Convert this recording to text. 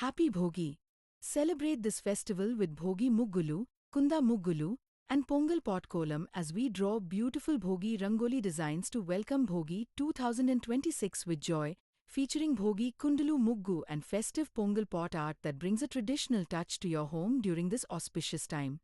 Happy Bhogi! Celebrate this festival with Bhogi Muggulu, Kunda Muggulu, and Pongal pot Kolam as we draw beautiful Bhogi Rangoli designs to welcome Bhogi 2026 with joy, featuring Bhogi Kundalu Muggu and festive Pongal pot art that brings a traditional touch to your home during this auspicious time.